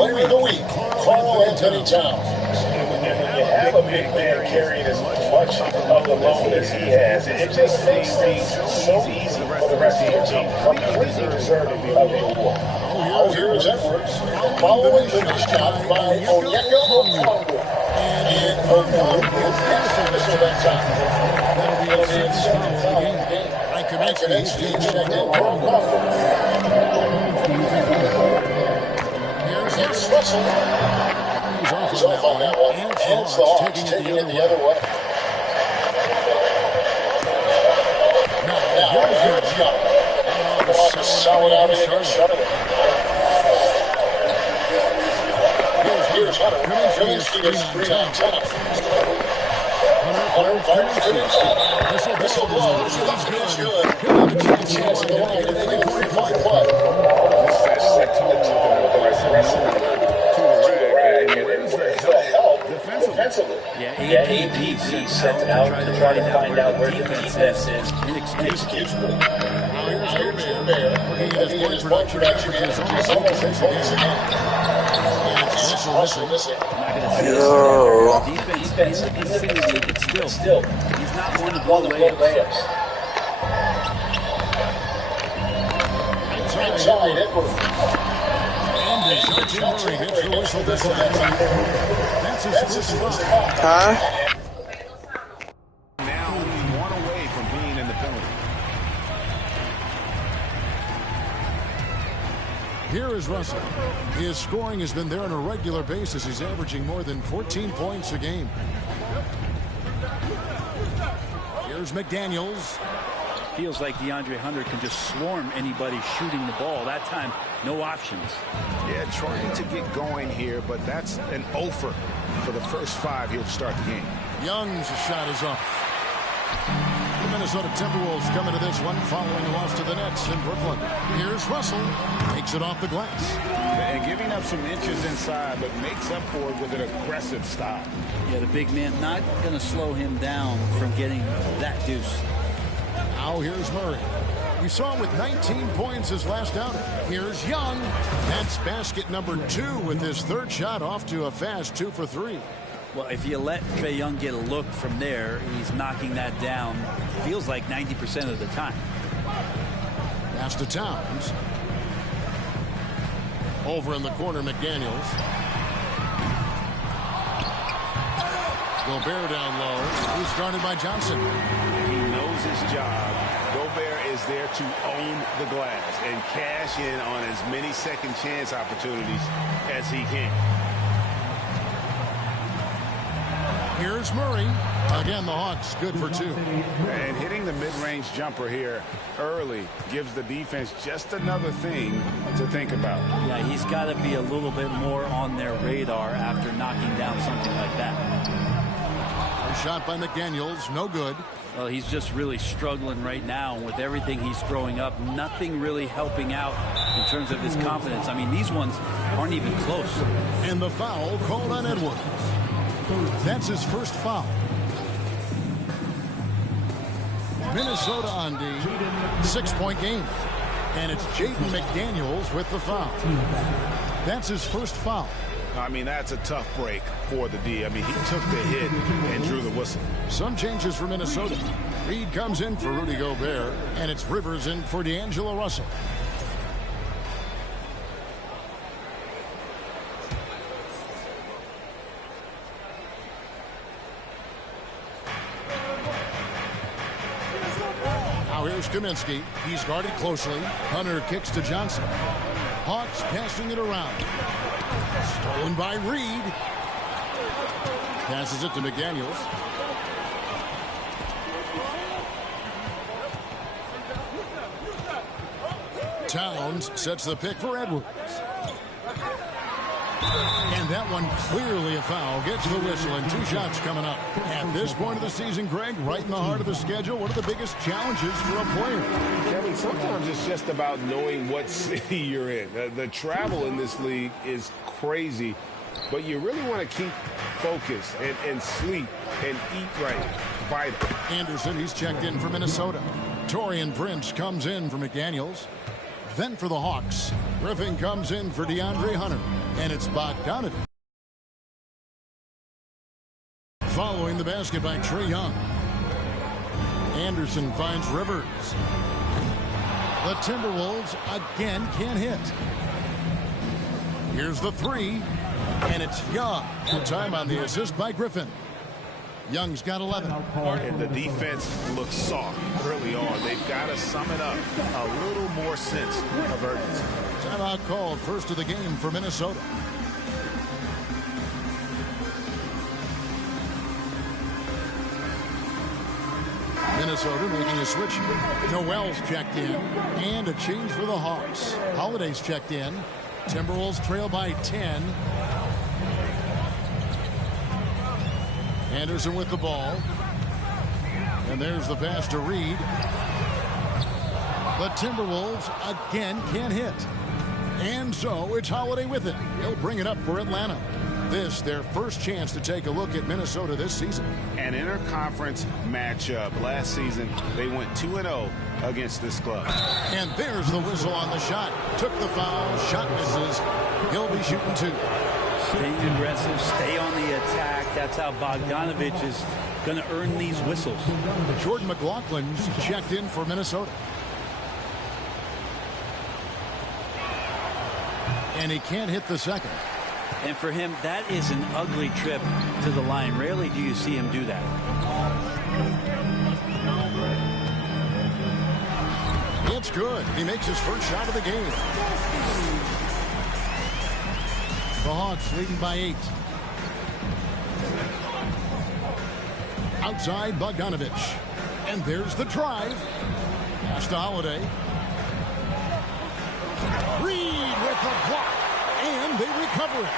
Player of the week, Carl Anthony Towns. When you have a big man carrying as much of the load as he has, it just makes things so easy for the rest of your team. Completely deserving of the award. Now here is Edwards, following the shot by Onyeka Okongwu. And Okongwu is that time. That'll be a second foul in the game. Kaminsky is checked in for Okongwu. Here's Russell. He's off on that one. And it's the Hawks taking it the other way. Now, here's Young. The Hawks solid out in Charlotte. Here's Hunter. Kaminsky is 3 on 10. Hunter fires Kaminsky. Whistle blows. He's good. He'll have a chance to go on in a 3-point play. This set tone with the aggressive defensively. Yeah, AP sent out to try to find out where the defense is. Inexcusable. Now here's Gobert. Looking at his point production averages almost 6 points a game. And it's Russell missing. Defense in the vicinity, but still, he's not one to blow layups. Inside Edwards. And DeJounte Murray gets the whistle this time. That's his first foul. Now only one away from being in the penalty. Here is Russell. His scoring has been there on a regular basis. He's averaging more than 14 points a game. Here's McDaniels. Feels like DeAndre Hunter can just swarm anybody shooting the ball. That time, no options. Yeah, trying to get going here, but that's an offer for the first 5 here to start the game. Young's shot is off. The Minnesota Timberwolves come into this one following a loss to the Nets in Brooklyn. Here's Russell. Takes it off the glass. And giving up some inches inside, but makes up for it with an aggressive stop. Yeah, the big man not going to slow him down from getting that deuce. Now here's Murray. We saw him with 19 points his last outing. Here's Young. That's basket number 2 with his third shot off to a fast 2 for 3. Well, if you let Trae Young get a look from there, he's knocking that down. Feels like 90% of the time. Pass to Towns. Over in the corner, McDaniels. Gobert down low. He's guarded by Johnson. He knows his job. Gobert is there to own the glass and cash in on as many second chance opportunities as he can. Here's Murray. Again, the Hawks good for 2. And hitting the mid-range jumper here early gives the defense just another thing to think about. Yeah, he's got to be a little bit more on their radar after knocking down something like that. A shot by McDaniels, no good. Well, he's just really struggling right now. With everything he's throwing up, nothing really helping out in terms of his confidence. I mean, these ones aren't even close. And the foul called on Edwards. That's his first foul. Minnesota on the 6-point game. And it's Jaden McDaniels with the foul. That's his first foul. I mean, that's a tough break for the D. I mean, he took the hit and drew the whistle. Some changes for Minnesota. Reed comes in for Rudy Gobert, and it's Rivers in for D'Angelo Russell. Now here's Kaminsky. He's guarded closely. Hunter kicks to Johnson. Hawks passing it around. Stolen by Reed. Passes it to McDaniels. Towns sets the pick for Edwards. And that one clearly a foul. Gets the whistle and 2 shots coming up. At this point of the season, Greg, right in the heart of the schedule, what are the biggest challenges for a player? Kevin, sometimes it's just about knowing what city you're in. The travel in this league is crazy, but you really want to keep focus and sleep and eat right. Vital. Anderson, he's checked in for Minnesota. Torian Prince comes in for McDaniels. Then for the Hawks, Griffin comes in for DeAndre Hunter, and it's Bogdanovich. Following the basket by Trae Young. Anderson finds Rivers. The Timberwolves again can't hit. Here's the three, and it's Young. Good time on the assist by Griffin. Young's got 11. And the defense looks soft early on. They've got to sum it up. A little more sense of urgency. Timeout called, first of the game for Minnesota. Minnesota making a switch. Noel's checked in, and a change for the Hawks. Holiday's checked in. Timberwolves trail by 10. Anderson with the ball. And there's the pass to Reed. The Timberwolves again can't hit. And so it's Holiday with it. He'll bring it up for Atlanta. This, their first chance to take a look at Minnesota this season. An interconference matchup. Last season, they went 2-0 against this club. And there's the whistle on the shot. Took the foul. Shot misses. He'll be shooting two. Stay aggressive. Stay on the attack. That's how Bogdanovich is going to earn these whistles. Jordan McLaughlin's checked in for Minnesota. And he can't hit the second. And for him, that is an ugly trip to the line. Rarely do you see him do that. It's good. He makes his first shot of the game. The Hawks leading by 8. Outside Bogdanovich. And there's the drive. Pass to Holiday. Reed with the block. And they recover it.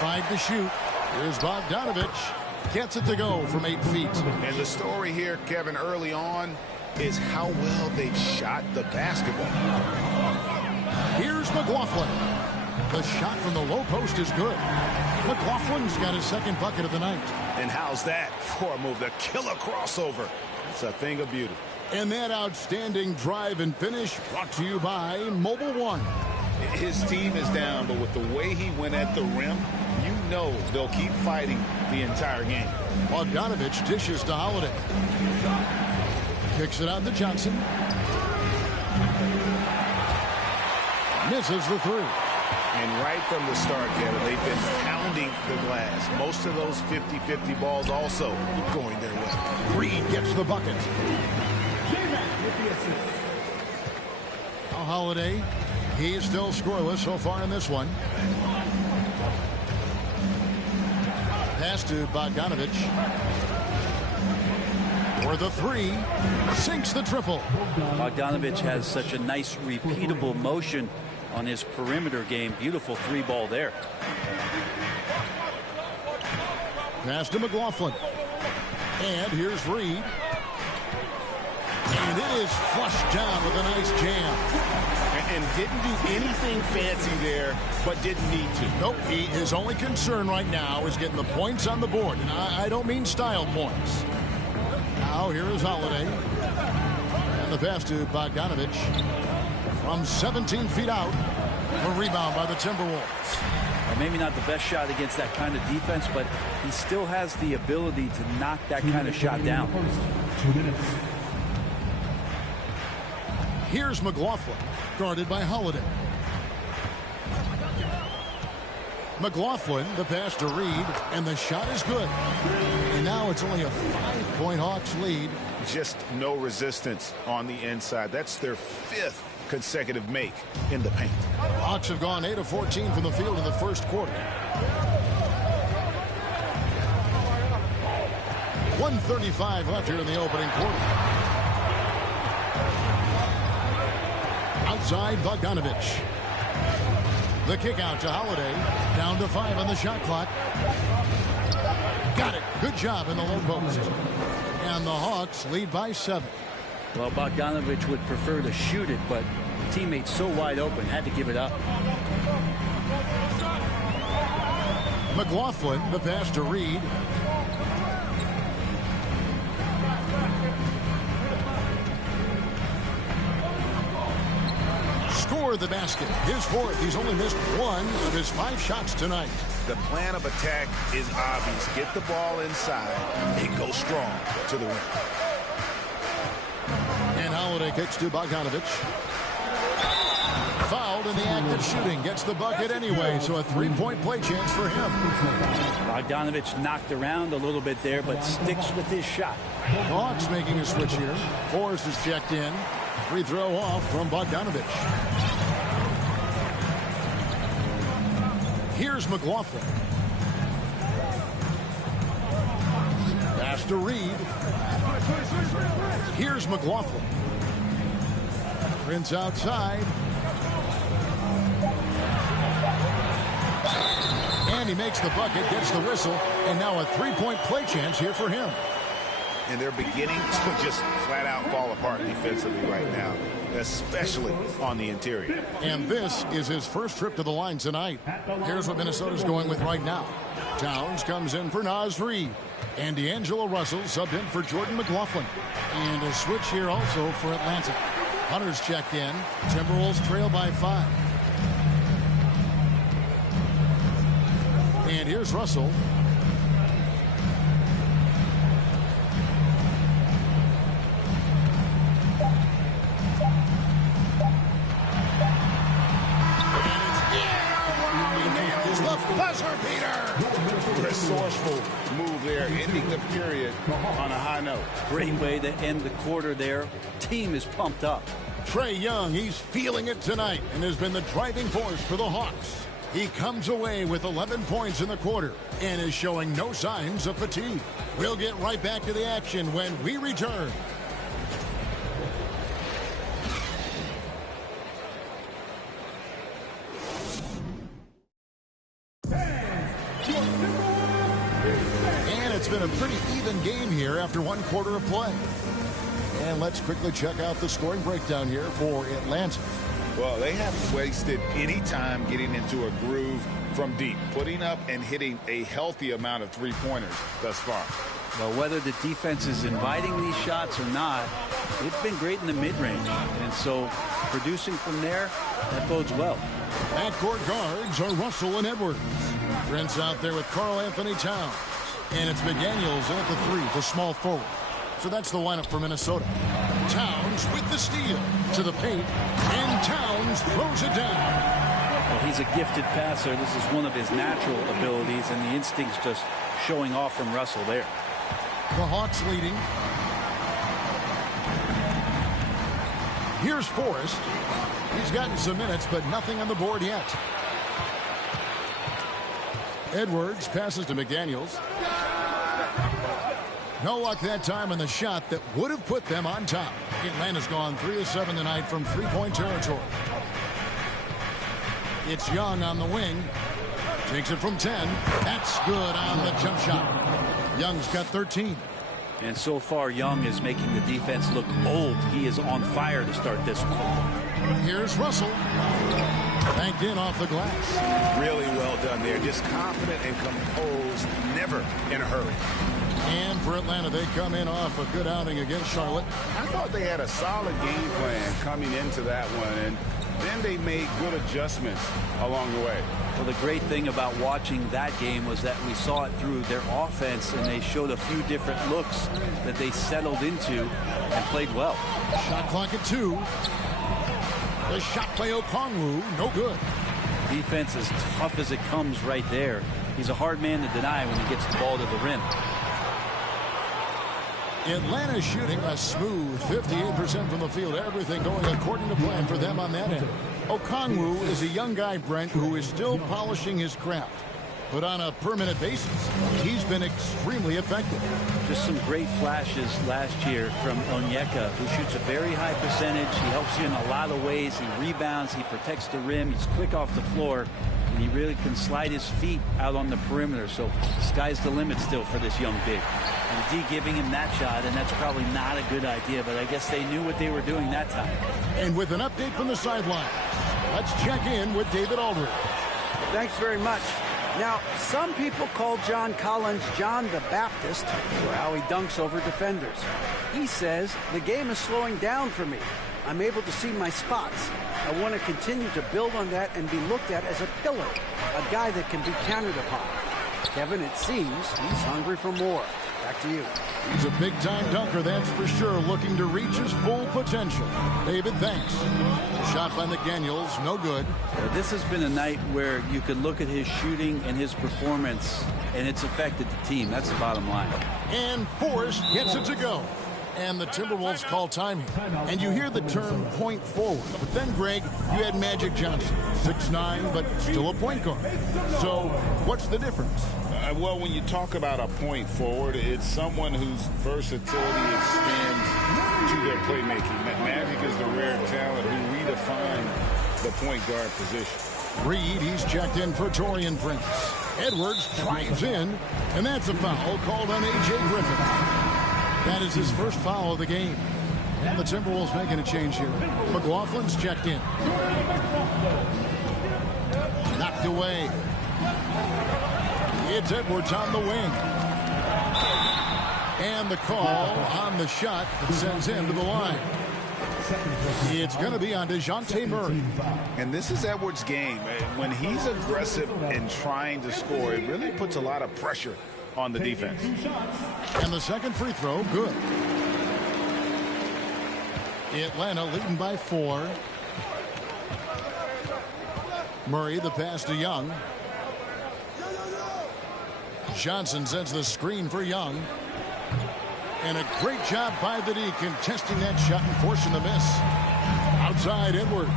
5 to shoot. Here's Bogdanovich. Gets it to go from 8 feet. And the story here, Kevin, early on is how well they've shot the basketball. Here's McLaughlin. The shot from the low post is good. McLaughlin's got his second bucket of the night. And how's that for a move? The killer crossover. It's a thing of beauty. And that outstanding drive and finish brought to you by Mobile One. His team is down, but with the way he went at the rim, you know they'll keep fighting the entire game. Bogdanovich dishes to Holiday. Kicks it out to Johnson. Misses the three. And right from the start, Kevin, they've been pounding the glass. Most of those 50-50 balls also going their way. Reed gets the bucket. Now Holiday. He is still scoreless so far in this one. Pass to Bogdanovich. For the three. Sinks the triple. Bogdanovich has such a nice repeatable motion on his perimeter game. Beautiful three ball there. Pass to McLaughlin. And here's Reed. And it is flushed down with a nice jam. And didn't do anything fancy there, but didn't need to. Nope, his only concern right now is getting the points on the board. And I don't mean style points. Now here is Holiday. And the pass to Bogdanovich. From 17 feet out. A rebound by the Timberwolves. Well, maybe not the best shot against that kind of defense, but he still has the ability to knock that kind of shot down. 2 minutes. Here's McLaughlin, guarded by Holiday. McLaughlin, the pass to Reed, and the shot is good. And now it's only a 5-point Hawks lead. Just no resistance on the inside. That's their 5th consecutive make in the paint. Hawks have gone 8 of 14 from the field in the first quarter. 1:35 left here in the opening quarter. Outside Bogdanovich. The kick out to Holiday. Down to 5 on the shot clock. Got it. Good job in the low post. And the Hawks lead by 7. Well, Bogdanovich would prefer to shoot it, but teammates so wide open, had to give it up. McLaughlin, the pass to Reed. toward the basket. His fourth. He's only missed one of his 5 shots tonight. The plan of attack is obvious. Get the ball inside and go strong to the rim. And Holiday kicks to Bogdanovich. Fouled in the act of shooting. Gets the bucket anyway, so a 3-point play chance for him. Bogdanovich knocked around a little bit there, but sticks with his shot. Hawks making a switch here. Forrest is checked in. Free throw off from Bogdanovich. Here's McLaughlin. Pass to Reed. Here's McLaughlin. Prince outside. And he makes the bucket, gets the whistle, and now a 3-point play chance here for him. And they're beginning to just flat out fall apart defensively right now, especially on the interior. And this is his first trip to the line tonight. Here's what Minnesota's going with right now. Towns comes in for Naz Reid. And D'Angelo Russell subbed in for Jordan McLaughlin. And a switch here also for Atlanta. Hunter's checked in. Timberwolves trail by 5. And here's Russell. Buzzer beater. Resourceful move there, ending the period on a high note. Great way to end the quarter there. Team is pumped up. Trae Young, he's feeling it tonight and has been the driving force for the Hawks. He comes away with 11 points in the quarter and is showing no signs of fatigue. We'll get right back to the action when we return. And it's been a pretty even game here after 1 quarter of play. And let's quickly check out the scoring breakdown here for Atlanta. Well, they haven't wasted any time getting into a groove from deep, putting up and hitting a healthy amount of 3-pointers thus far. Well, whether the defense is inviting these shots or not, it's been great in the mid-range. And so producing from there, that bodes well. Backcourt guards are Russell and Edwards. Prince out there with Karl Anthony Towns. And it's McDaniels in at the 3, the small forward. So that's the lineup for Minnesota. Towns with the steal to the paint, and Towns throws it down. Well, he's a gifted passer. This is one of his natural abilities, and the instincts just showing off from Russell there. The Hawks leading. Here's Forrest. He's gotten some minutes, but nothing on the board yet. Edwards passes to McDaniels. No luck that time on the shot that would have put them on top. Atlanta's gone 3 of 7 tonight from 3-point territory. It's Young on the wing. Takes it from 10. That's good on the jump shot. Young's got 13. And so far, Young is making the defense look old. He is on fire to start this one. Here's Russell. Banked in off the glass. Really well done there. Just confident and composed. Never in a hurry. And for Atlanta, they come in off a good outing against Charlotte. I thought they had a solid game plan coming into that one, and then they made good adjustments along the way. Well, the great thing about watching that game was that we saw it through their offense, and they showed a few different looks that they settled into and played well. Shot clock at 2. The shot by Okongwu, no good. Defense as tough as it comes right there. He's a hard man to deny when he gets the ball to the rim. Atlanta shooting a smooth 58% from the field. Everything going according to plan for them on that end. Okongwu is a young guy, Brent, who is still polishing his craft. But on a per-minute basis, he's been extremely effective. Just some great flashes last year from Onyeka, who shoots a very high percentage. He helps you in a lot of ways. He rebounds. He protects the rim. He's quick off the floor. And he really can slide his feet out on the perimeter. So sky's the limit still for this young big. And D giving him that shot, and that's probably not a good idea. But I guess they knew what they were doing that time. And with an update from the sideline, let's check in with David Aldridge. Thanks very much. Now, some people call John Collins John the Baptist for how he dunks over defenders. He says, the game is slowing down for me. I'm able to see my spots. I want to continue to build on that and be looked at as a pillar, a guy that can be counted upon. Kevin, it seems he's hungry for more. Back to you. He's a big-time dunker, that's for sure, looking to reach his full potential. David, thanks. Shot by McDaniels, no good. This has been a night where you could look at his shooting and his performance, and it's affected the team. That's the bottom line. And Forrest gets it to go. And the Timberwolves call time here. And you hear the term point forward. But then, Greg, you had Magic Johnson, 6'9", but still a point guard. So what's the difference? Well, when you talk about a point forward, it's someone whose versatility extends to their playmaking. Magic is the rare talent who redefined the point guard position. Reed, he's checked in for Taurean Prince. Edwards drives in, and that's a foul called on A.J. Griffin. That is his first foul of the game. And the Timberwolves making a change here. McLaughlin's checked in. Knocked away. It's Edwards on the wing. And the call on the shot that sends him to the line. It's going to be on DeJounte Murray. And this is Edwards' game. When he's aggressive and trying to score, it really puts a lot of pressure on the defense. And the second free throw, good. Atlanta leading by 4. Murray, the pass to Young. Johnson sends the screen for Young. And a great job by the D contesting that shot and forcing the miss. Outside Edwards.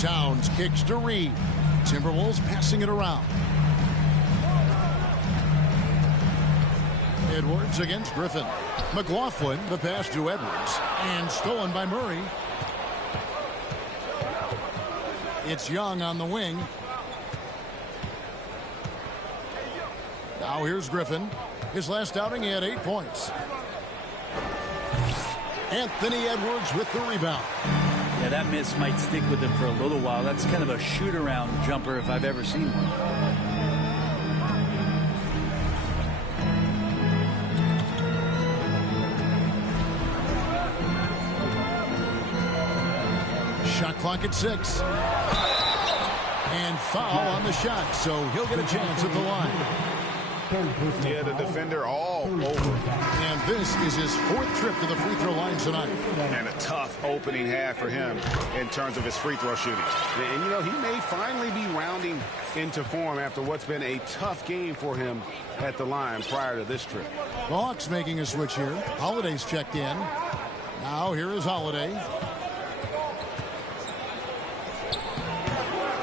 Towns kicks to Reed. Timberwolves passing it around. Edwards against Griffin. McLaughlin, the pass to Edwards. And stolen by Murray. It's Young on the wing. Now here's Griffin. His last outing, he had 8 points. Anthony Edwards with the rebound. Yeah, that miss might stick with him for a little while. That's kind of a shoot-around jumper if I've ever seen one. Shot clock at 6. And foul on the shot, so he'll get a chance at the line. Yeah, the defender all over. And this is his 4th trip to the free throw line tonight. And a tough opening half for him in terms of his free throw shooting. And, you know, he may finally be rounding into form after what's been a tough game for him at the line prior to this trip. The Hawks making a switch here. Holiday's checked in. Now here is Holiday.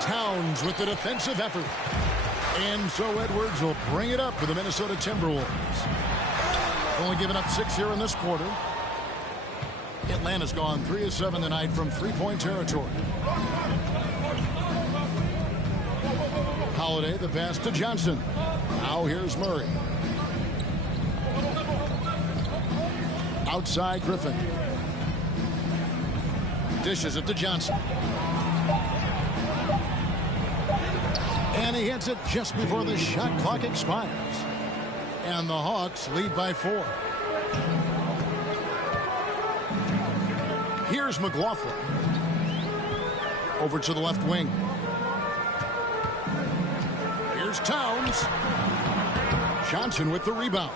Towns with the defensive effort. And so Edwards will bring it up for the Minnesota Timberwolves. Only giving up 6 here in this quarter. Atlanta's gone 3 of 7 tonight from three-point territory. Holiday, the pass to Johnson. Now here's Murray. Outside Griffin. Dishes it to Johnson. And he hits it just before the shot clock expires. And the Hawks lead by 4. Here's McLaughlin. Over to the left wing. Here's Towns. Johnson with the rebound.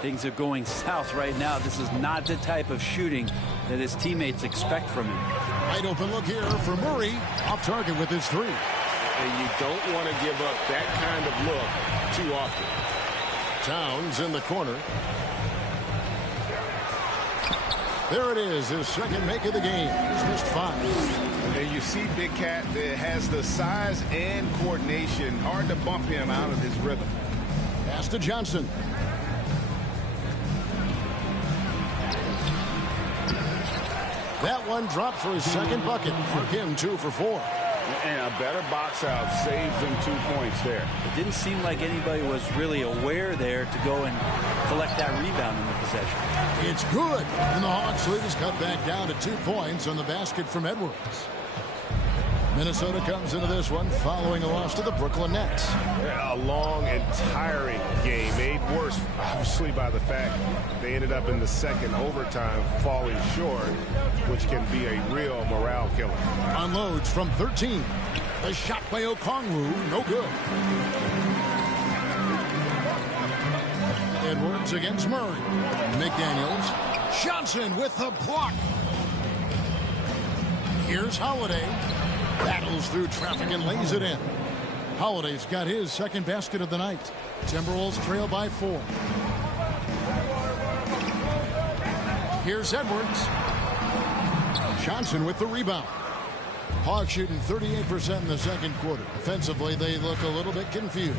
Things are going south right now. This is not the type of shooting that his teammates expect from him. Wide open look here for Murray. Off target with his 3. And you don't want to give up that kind of look too often. Towns in the corner. There it is, his second make of the game. He's missed 5. And you see Big Cat that has the size and coordination. Hard to bump him out of his rhythm. Pass to Johnson. That one dropped for his second bucket. For him, 2 for 4. And a better box out saves them 2 points there. It didn't seem like anybody was really aware there to go and collect that rebound in the possession. It's good. And the Hawks lead is cut back down to 2 points on the basket from Edwards. Minnesota comes into this one following a loss to the Brooklyn Nets. A long and tiring game, made worse, obviously, by the fact they ended up in the second overtime falling short, which can be a real morale killer. Unloads from 13. The shot by Okongwu, no good. Edwards against Murray. McDaniels. Johnson with the block. Here's Holiday. Battles through traffic and lays it in. Holiday's got his second basket of the night. Timberwolves trail by 4. Here's Edwards. Johnson with the rebound. Hawks shooting 38% in the second quarter. Offensively, they look a little bit confused.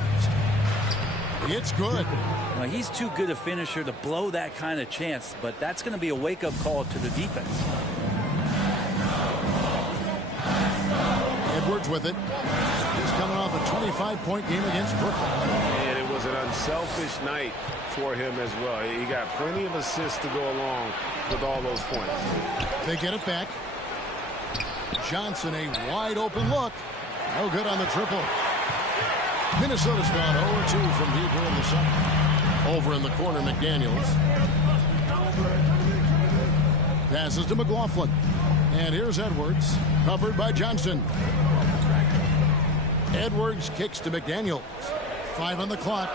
It's good. Well, he's too good a finisher to blow that kind of chance, but that's going to be a wake-up call to the defense. Edwards with it. He's coming off a 25-point game against Brooklyn. And it was an unselfish night for him as well. He got plenty of assists to go along with all those points. They get it back. Johnson, a wide open look. No good on the triple. Minnesota's gone 0-2 from deep here in the second. Over in the corner, McDaniels. Passes to McLaughlin. And here's Edwards, covered by Johnson. Edwards kicks to McDaniels. 5 on the clock.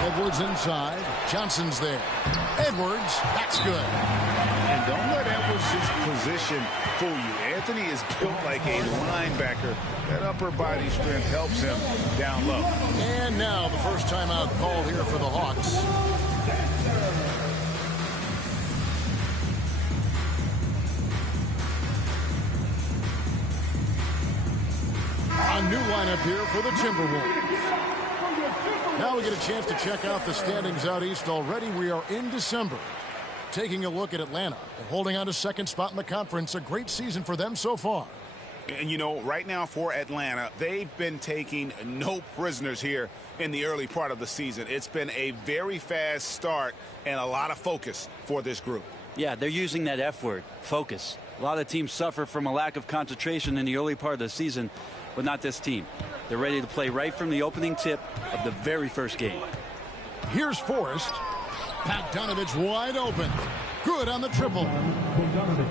Edwards inside. Johnson's there. Edwards, that's good. And don't let Edwards' position fool you. Anthony is built like a linebacker. That upper body strength helps him down low. And now the first timeout called here for the Hawks. A new lineup here for the Timberwolves. Now we get a chance to check out the standings out east already. We are in December. Taking a look at Atlanta. They're holding on to second spot in the conference. A great season for them so far. And, you know, right now for Atlanta, they've been taking no prisoners here in the early part of the season. It's been a very fast start and a lot of focus for this group. Yeah, they're using that F word, focus. A lot of teams suffer from a lack of concentration in the early part of the season, but not this team. They're ready to play right from the opening tip of the very first game. Here's Forrest. Bogdanovich wide open. Good on the triple.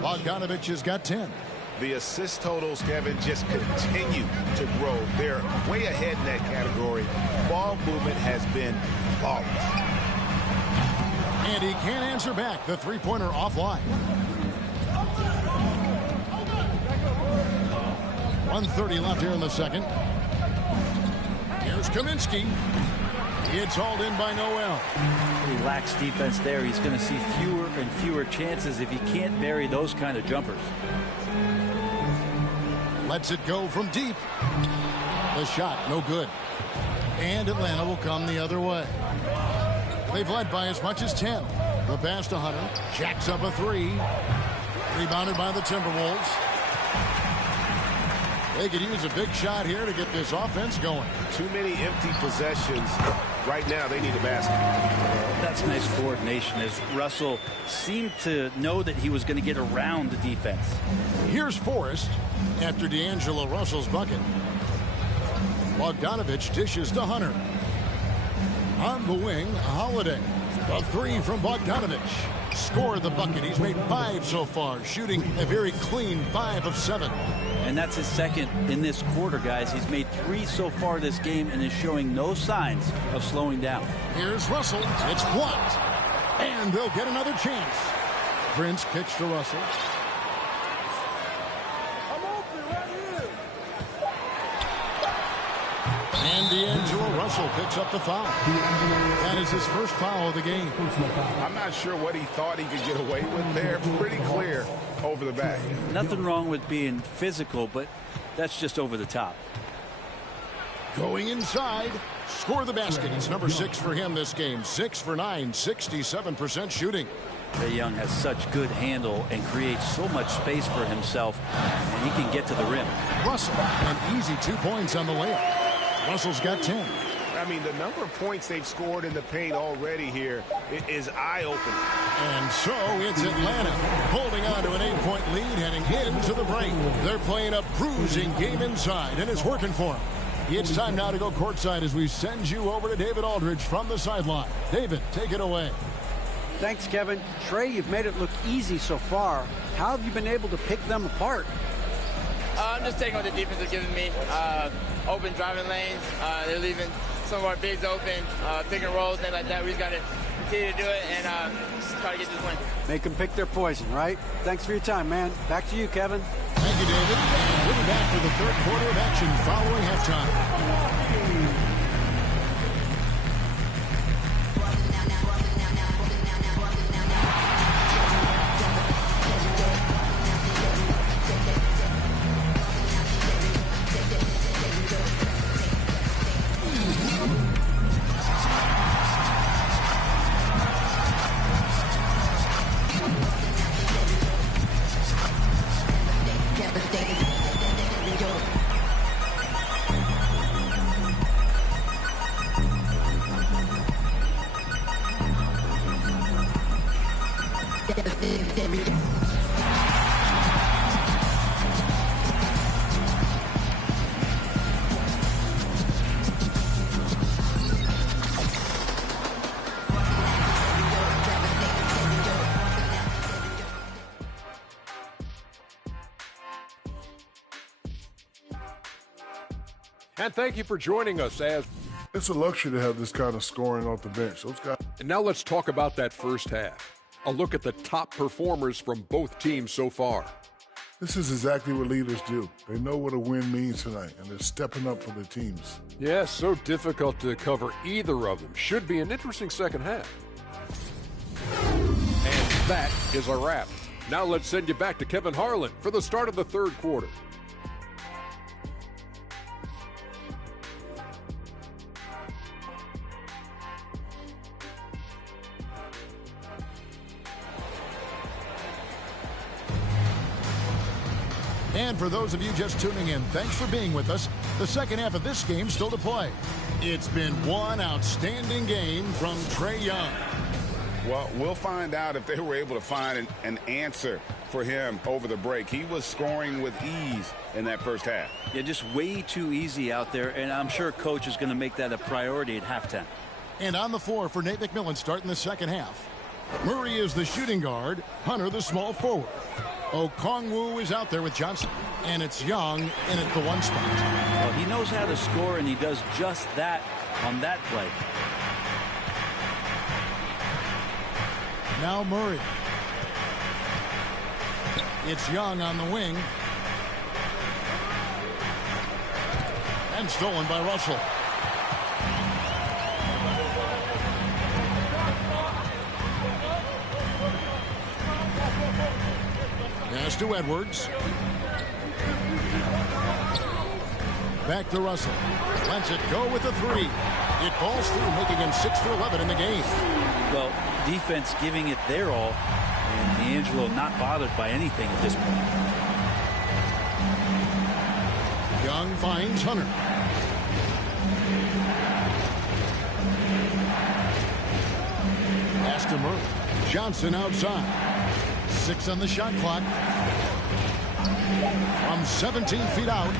Bogdanovich has got 10. The assist totals, Kevin, just continue to grow. They're way ahead in that category. Ball movement has been flawless. And he can't answer back. The three-pointer offline. 1:30 left here in the second. Here's Kaminsky. It's hauled in by Noel. Relaxed defense there. He's going to see fewer and fewer chances if he can't bury those kind of jumpers. Lets it go from deep. The shot, no good. And Atlanta will come the other way. They've led by as much as 10. The pass to Hunter. Jacks up a 3. Rebounded by the Timberwolves. They could use a big shot here to get this offense going. Too many empty possessions. Right now, they need a basket. That's nice coordination as Russell seemed to know that he was going to get around the defense. Here's Forrest after D'Angelo Russell's bucket. Bogdanovich dishes to Hunter. On the wing, Holiday. A 3 from Bogdanovich. Scored the bucket. He's made 5 so far, shooting a very clean 5 of 7. And that's his second in this quarter, guys. He's made 3 so far this game and is showing no signs of slowing down. Here's Russell. It's blocked. And they'll get another chance. Prince kicks to Russell. And D'Angelo Russell picks up the foul. That is his first foul of the game. I'm not sure what he thought he could get away with there. Pretty clear over the back. Nothing wrong with being physical, but that's just over the top. Going inside. Score the basket. It's number 6 for him this game. 6 for 9. 67% shooting. Trae Young has such good handle and creates so much space for himself, and he can get to the rim. Russell, an easy 2 points on the layup. Russell's got 10. I mean, the number of points they've scored in the paint already here is eye-opening. And so it's Atlanta holding on to an 8-point lead heading into the break. They're playing a bruising game inside, and it's working for them. It's time now to go courtside as we send you over to David Aldridge from the sideline. David, take it away. Thanks, Kevin. Trae, you've made it look easy so far. How have you been able to pick them apart? I'm just taking what the defense is giving me. Open driving lanes. They're leaving some of our bigs open, pick and rolls, things like that. We just got to continue to do it and try to get this win. Make them pick their poison, right? Thanks for your time, man. Back to you, Kevin. Thank you, David. And we'll be back for the third quarter of action following halftime. And thank you for joining us as it's a luxury to have this kind of scoring off the bench. Those guys. And now let's talk about that first half. A look at the top performers from both teams so far. This is exactly what leaders do. They know what a win means tonight, and they're stepping up for their teams. Yeah, so difficult to cover either of them. Should be an interesting second half. And that is a wrap. Now let's send you back to Kevin Harlan for the start of the third quarter. And for those of you just tuning in, thanks for being with us. The second half of this game still to play. It's been one outstanding game from Trae Young. Well, we'll find out if they were able to find an answer for him over the break. He was scoring with ease in that first half. Yeah, just way too easy out there, and I'm sure Coach is going to make that a priority at halftime. And on the floor for Nate McMillan starting the second half. Murray is the shooting guard, Hunter the small forward. Okongwu is out there with Johnson, and it's Young in at the one spot. Well, he knows how to score, and he does just that on that play. Now Murray. It's Young on the wing. And stolen by Russell. Pass to Edwards. Back to Russell. Lets it go with the three. It falls through, making him 6 for 11 in the game. Well, defense giving it their all, and Dangelo not bothered by anything at this point. Young finds Hunter. Pass to Murray. Johnson outside. 6 on the shot clock. From 17 feet out.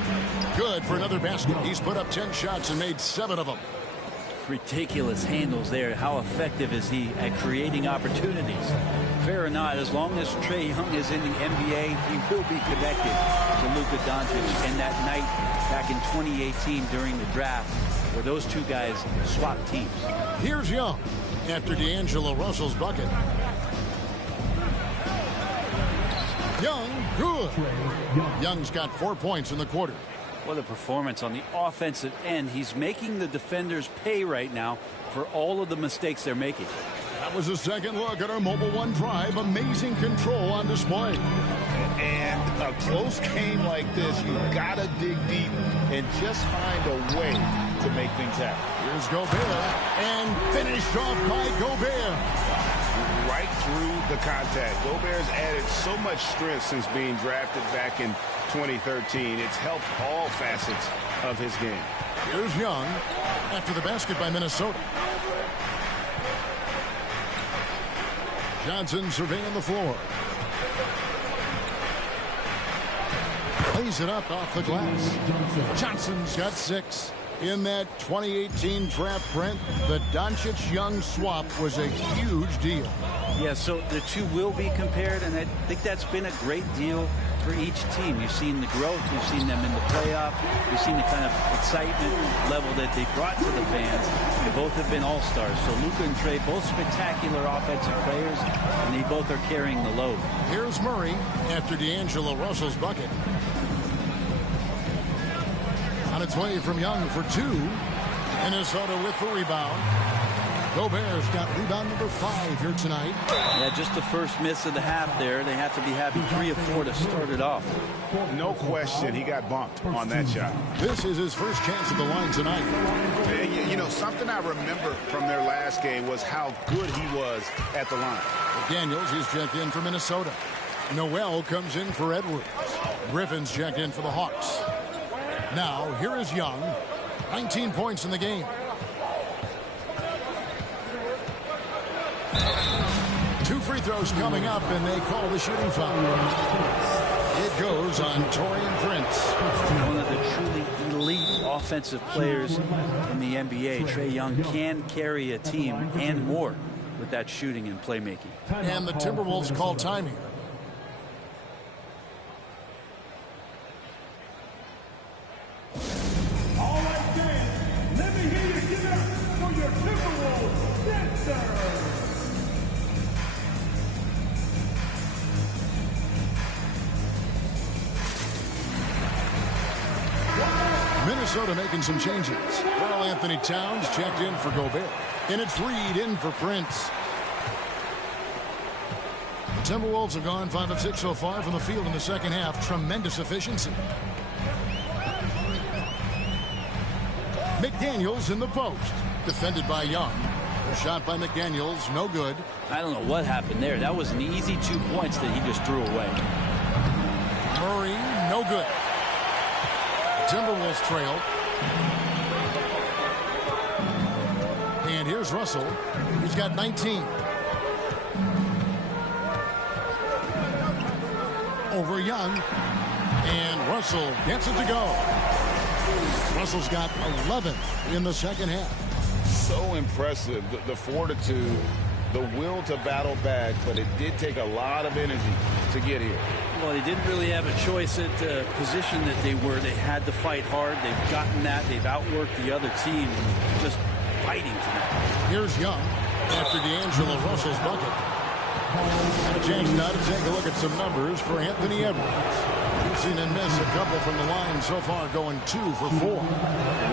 Good for another basket. He's put up 10 shots and made 7 of them. Ridiculous handles there. How effective is he at creating opportunities? Fair or not, as long as Trae Young is in the NBA, he will be connected to Luka Doncic. And that night back in 2018 during the draft where those two guys swapped teams. Here's Young after D'Angelo Russell's bucket. Young, good. Young's got 4 points in the quarter. What a performance on the offensive end. He's making the defenders pay right now for all of the mistakes they're making. That was a second look at our Mobile One Drive. Amazing control on display. And a close game like this, you gotta dig deep and just find a way to make things happen. Here's Gobert, and finished off by Gobert. Right through the contact. Gobert's added so much strength since being drafted back in 2013. It's helped all facets of his game. Here's Young after the basket by Minnesota. Johnson surveying the floor. Lays it up off the glass. Johnson's got 6. In that 2018 draft, Brent, the Doncic-Young swap was a huge deal. Yeah, so the two will be compared, and I think that's been a great deal for each team. You've seen the growth. You've seen them in the playoff. You've seen the kind of excitement level that they brought to the fans. They both have been all-stars. So Luka and Trae, both spectacular offensive players, and they both are carrying the load. Here's Murray after D'Angelo Russell's bucket. On its way from Young for 2. Minnesota with the rebound. Gobert's got rebound number 5 here tonight. Yeah, just the first miss of the half there. They have to be having 3 or 4 to start it off. No question he got bumped on that shot. This is his first chance at the line tonight. You know, something I remember from their last game was how good he was at the line. Daniels is checked in for Minnesota. Noel comes in for Edwards. Griffin's checked in for the Hawks. Now, here is Young. 19 points in the game. 2 free throws coming up, and they call the shooting foul. It goes on Taurean Prince. One of the truly elite offensive players in the NBA. Trae Young can carry a team and more with that shooting and playmaking. And the Timberwolves call time here. All right, then. Let me hear you give it up for your Timberwolves dancers. Minnesota making some changes. Karl Anthony Towns checked in for Gobert. And it's Reed in for Prince. The Timberwolves have gone 5 of 6 so far from the field in the second half. Tremendous efficiency. McDaniels in the post. Defended by Young. A shot by McDaniels, no good. I don't know what happened there. That was an easy 2 points that he just threw away. Murray, no good. Timberwolves trail. And here's Russell. He's got 19. Over Young. And Russell gets it to go. Russell's got 11 in the second half. So impressive. The fortitude, the will to battle back, but it did take a lot of energy to get here. Well, they didn't really have a choice at the position that they were. They had to fight hard. They've gotten that. They've outworked the other team. Just fighting tonight. Here's Young after D'Angelo Russell's bucket. And a chance now to take a look at some numbers for Anthony Edwards. We've seen him miss a couple from the line so far, going 2 for 4.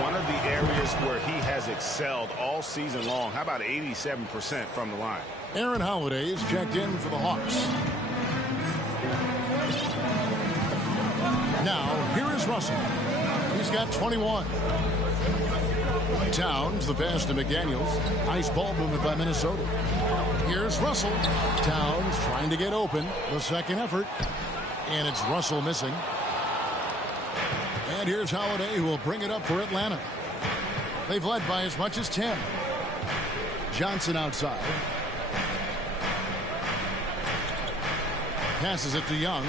One of the areas where he has excelled all season long. How about 87% from the line? Aaron Holiday is checked in for the Hawks. Now, here is Russell. He's got 21. Towns, the pass to McDaniels. Nice ball movement by Minnesota. Here's Russell. Towns trying to get open. The second effort. And it's Russell missing. And here's Holiday, who will bring it up for Atlanta. They've led by as much as 10. Johnson outside. Passes it to Young.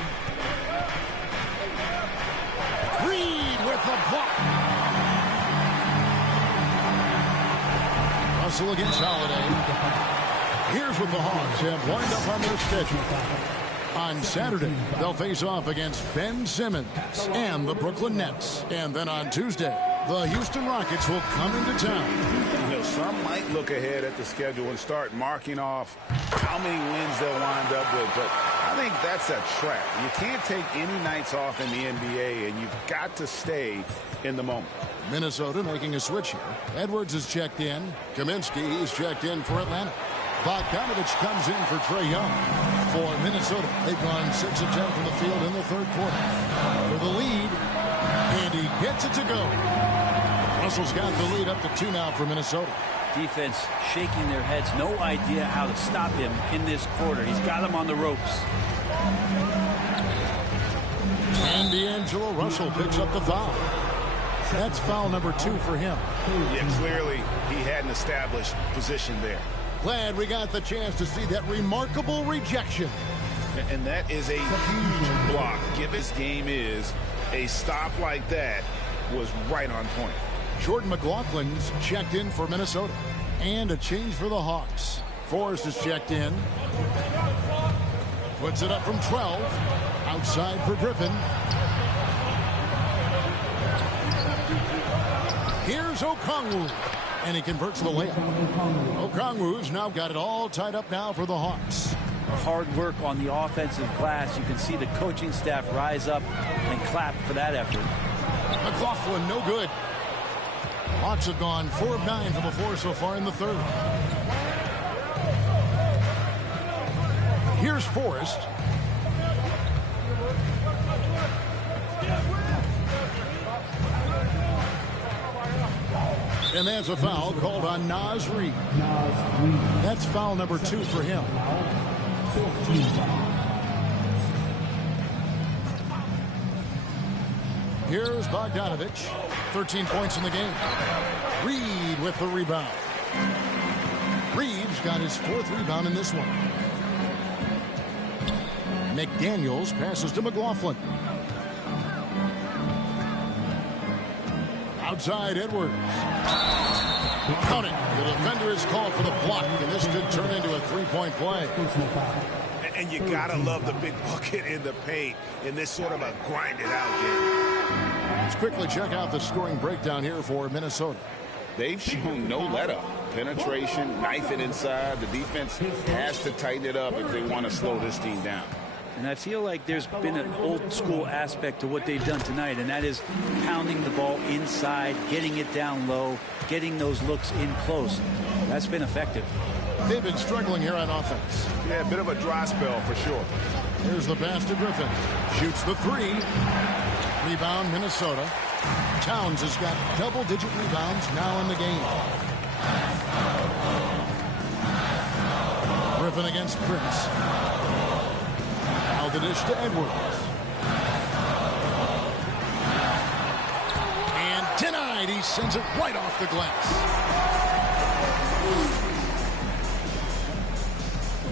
Reed with the block. Russell against Holiday. Here's what the Hawks have lined up on their schedule. On Saturday, they'll face off against Ben Simmons and the Brooklyn Nets. And then on Tuesday, the Houston Rockets will come into town. You know, some might look ahead at the schedule and start marking off how many wins they'll wind up with. But I think that's a trap. You can't take any nights off in the NBA, and you've got to stay in the moment. Minnesota making a switch here. Edwards is checked in. Kaminsky is checked in for Atlanta. Bogdanovich comes in for Trae Young. For Minnesota, they've gone 6 of 10 from the field in the third quarter. For the lead, and he gets it to go. Russell's got the lead up to 2 now for Minnesota. Defense shaking their heads. No idea how to stop him in this quarter. He's got him on the ropes. And D'Angelo Russell picks up the foul. That's foul number 2 for him. Yeah, clearly he had an established position there. Glad we got the chance to see that remarkable rejection. And that is a huge block. Given this game is, a stop like that was right on point. Jordan McLaughlin's checked in for Minnesota. And a change for the Hawks. Forrest is checked in. Puts it up from 12. Outside for Griffin. Here's Okongwu. And he converts the layup. Okongwu's now got it all tied up now for the Hawks. Hard work on the offensive glass. You can see the coaching staff rise up and clap for that effort. McLaughlin, no good. Hawks have gone 4 of 9 from the floor so far in the third. Here's Forrest. And that's a foul called on Naz Reid. That's foul number 2 for him. Here's Bogdanovich. 13 points in the game. Reid with the rebound. Reid's got his 4th rebound in this one. McDaniels passes to McLaughlin. Outside Edwards. Count it. The defender is called for the block, and this could turn into a 3-point play. And you gotta love the big bucket in the paint in this sort of a grinded out game. Let's quickly check out the scoring breakdown here for Minnesota. They've shown no let-up. Penetration, knife it inside. The defense has to tighten it up if they want to slow this team down. And I feel like there's been an old school aspect to what they've done tonight, and that is pounding the ball inside, getting it down low, getting those looks in close. That's been effective. They've been struggling here on offense. Yeah, a bit of a dry spell for sure. Here's the pass to Griffin. Shoots the 3. Rebound Minnesota. Towns has got double-digit rebounds now in the game. Griffin against Prince. Now the dish to Edwards. And denied. He sends it right off the glass.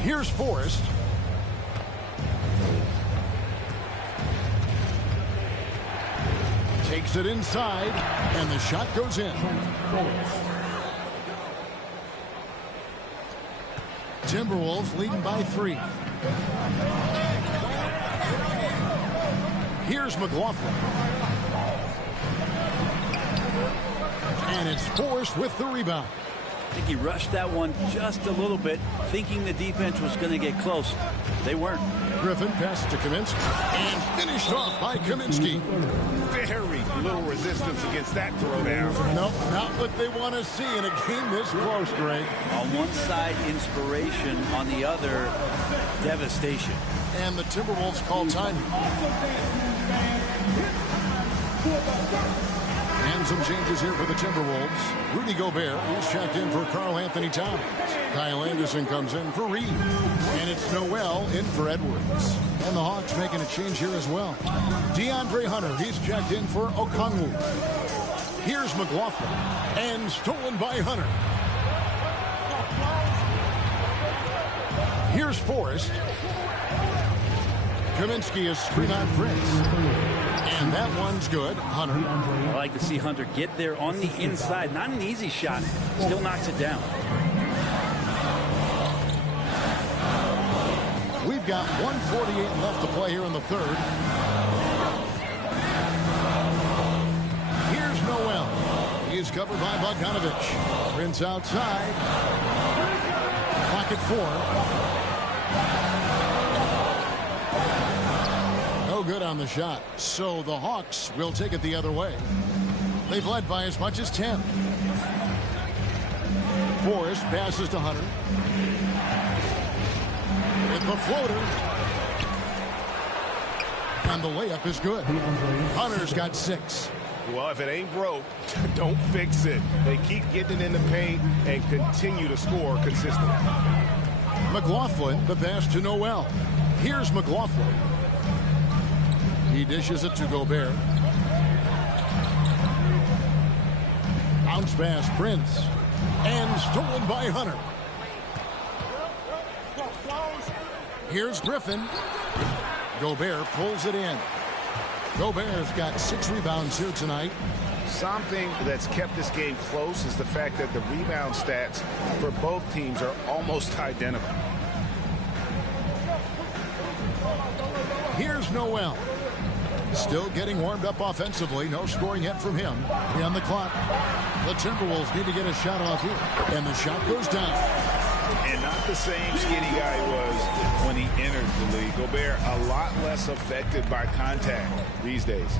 Here's Forrest. Takes it inside, and the shot goes in. Timberwolves leading by 3. Here's McLaughlin. And it's Forrest with the rebound. I think he rushed that one just a little bit, thinking the defense was going to get close. They weren't. Griffin passes to Kaminsky and finished off by Kaminsky. Very little resistance against that throwdown. Nope, not what they want to see in a game this close, Greg. On one side, inspiration. On the other, devastation. And the Timberwolves call time. And some changes here for the Timberwolves. Rudy Gobert is checked in for Karl Anthony Towns. Kyle Anderson comes in for Reid. And it's Noel in for Edwards. And the Hawks making a change here as well. DeAndre Hunter, he's checked in for Okongwu. Here's McLaughlin. And stolen by Hunter. Here's Forrest. Kaminsky is screen on Prince. And that one's good. Hunter. I like to see Hunter get there on the inside. Not an easy shot. Still knocks it down. We've got 1:48 left to play here in the third. Here's Noel. He's covered by Bogdanovich. Prince outside. Clock at 4. No good on the shot. So the Hawks will take it the other way. They've led by as much as 10. Forrest passes to Hunter. With the floater. And the layup is good. Hunter's got 6. Well, if it ain't broke, don't fix it. They keep getting in the paint and continue to score consistently. McLaughlin, the pass to Noel. Here's McLaughlin. He dishes it to Gobert. Bounce pass, Prince. And stolen by Hunter. Here's Griffin. Gobert pulls it in. Gobert's got 6 rebounds here tonight. Something that's kept this game close is the fact that the rebound stats for both teams are almost identical. Here's Noel. Still getting warmed up offensively. No scoring yet from him. 3 on the clock. The Timberwolves need to get a shot off here. And the shot goes down. And not the same skinny guy he was when he entered the league. Gobert a lot less affected by contact these days.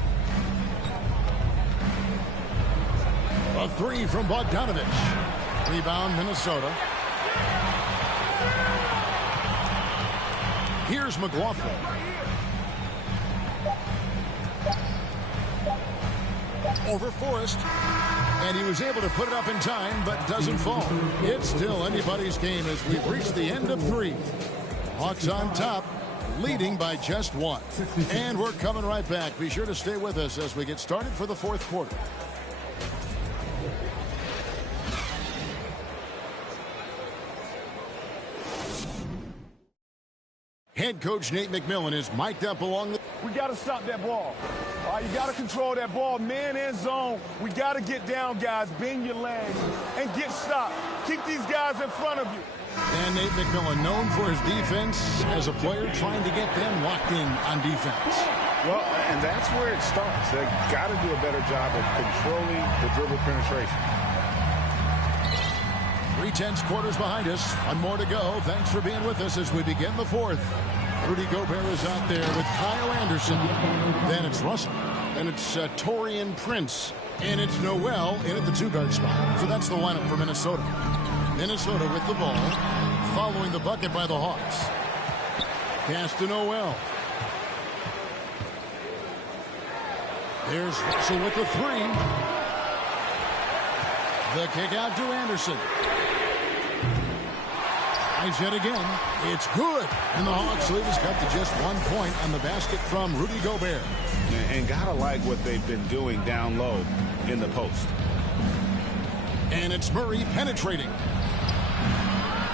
A 3 from Bogdanovich. Rebound, Minnesota. Here's McLaughlin. Over Forrest. And he was able to put it up in time, but doesn't fall. It's still anybody's game as we've reached the end of 3. Hawks on top, leading by just 1. And we're coming right back. Be sure to stay with us as we get started for the 4th quarter. Head coach Nate McMillan is mic'd up along the... We got to stop that ball. You got to control that ball, man and zone. We got to get down, guys, bend your legs, and get stopped. Keep these guys in front of you. And Nate McMillan, known for his defense as a player trying to get them locked in on defense. Well, and that's where it starts. They've got to do a better job of controlling the dribble penetration. 3/10 quarters behind us. 1 more to go. Thanks for being with us as we begin the 4th. Rudy Gobert is out there with Kyle Anderson. Then it's Russell. Then it's Taurean Prince. And it's Noel in at the 2-guard spot. So that's the lineup for Minnesota. Minnesota with the ball. Following the bucket by the Hawks. Pass to Noel. There's Russell with the 3. The kick out to Anderson. Nice hit again. It's good. And the Hawks lead is cut to just 1 point on the basket from Rudy Gobert. And gotta like what they've been doing down low in the post. And it's Murray penetrating.